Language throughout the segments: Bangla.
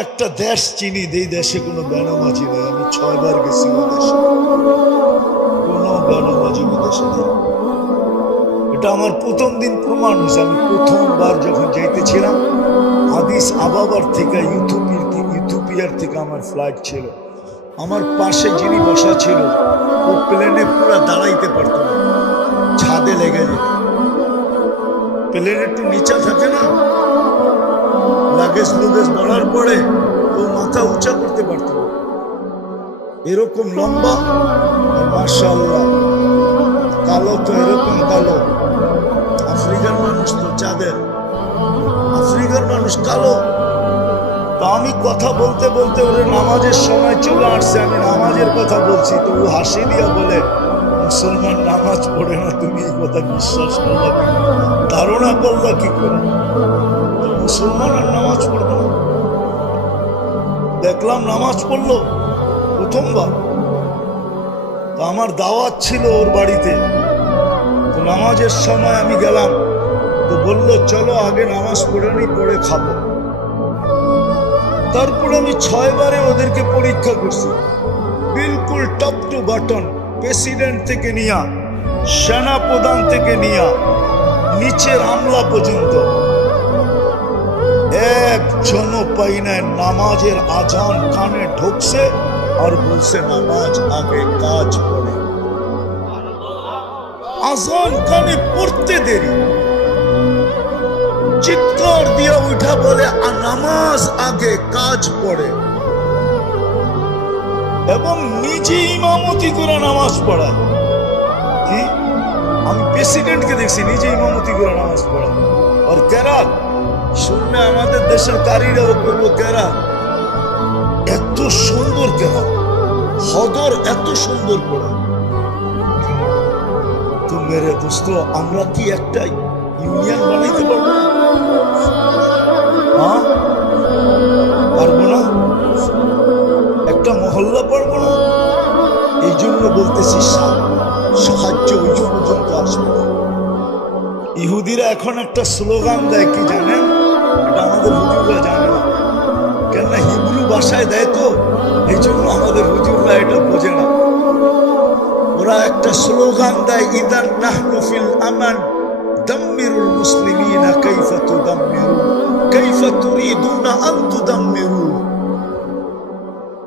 একটা দেশ চিনি এই দেশে কোনো বেনামাজি নেই। আমি ছয়বার গেছি ওই দেশে। কোনো বেনামাজি ওই দেশে নেই। এটা আমার প্রথম দিন প্রমাণ হয়েছে। আমি প্রথমবার যখন যাইতেছিলাম আদিস আবাবার থেকে ইউথোপিয়ার থেকে ইউথোপিয়ার থেকে আমার ফ্লাইট ছিল। আমার পাশে যিনি বসা ছিল, ও প্লেনে পুরো দাঁড়াইতে পারত না। ছাদে লেগে যেত। প্লেন একটু নিচা থাকে না? লাগেজ লুগেজ বলার পরে ও মাথা উঁচা করতে পারত এরকম লম্বা? মার্শাল্লাহ কালো তো এরকম কালো। আফ্রিকার মানুষ তো চাঁদের। আফ্রিকার মানুষ কালো। তো আমি কথা বলতে বলতে ওরে নামাজের সময় চলে আসছে, আমি নামাজের কথা বলছি। তো ও হাসি দিয়া বলে, মুসলমান নামাজ পড়ে না, তুমি এই কথা বিশ্বাস করলা? ধারণা করলা কি করে? মুসলমান দেখলাম নামাজ পড়ল প্রথমবার। তো আমার দাওয়াত ছিল ওর বাড়িতে। তো নামাজের সময় আমি গেলাম। তো বলল, চলো আগে নামাজ পড়ে নি পড়ে খাব। তারপরে আমি ছয়বারে ওদেরকে পরীক্ষা করছি। বিলকুল টপ টু বাটন, প্রেসিডেন্ট থেকে নিয়া সেনা প্রধান থেকে নিয়া, নিচের আমলা পর্যন্ত। পাই নামাজের আজান কানে ঢুকছে আর বলছে নামাজ আগে কাজ করে। আজান কানে পড়তে দেরি। চিৎকার দিয়া উঠা বলে "আ, নামাজ আগে কাজ পড়ে এবং নিজে ইমামতি করে নামাজ পড়ায়। কি? আমি প্রেসিডেন্টকে দেখছি নিজে ইমামতি করে নামাজ পড়ায়। আর কেরাত? শুনলে আমাদের দেশের কারীরাও করব কেরাত এত সুন্দর কেরাত হদর এত সুন্দর পড়ায় তো মেরে দোস্ত, আমরা কি একটা ইউনিয়ন বানাইতে পারব? না পারব না? একটা মহল্লা পারব না? এই জন্য বলতেছি সাহায্য ওই পর্যন্ত আসবে। ইহুদিরা এখন একটা স্লোগান দেয়, কি জানেন? আমাদের হুজুররা জানে না। কেননা হিব্রু ভাষায় দেয় তো, এই জন্য আমাদের হুজুররা এটা বোঝে না। ওরা একটা স্লোগান দেয়, ইদান নাহনু ফিল আমান, দাম্মিরুল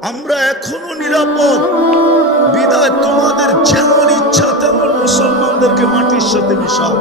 আমরা এখনও নিরাপদ। বিদায় তোমাদের যেমন ইচ্ছা, তেমন মুসলমানদেরকে মাটির সাথে মিশাও।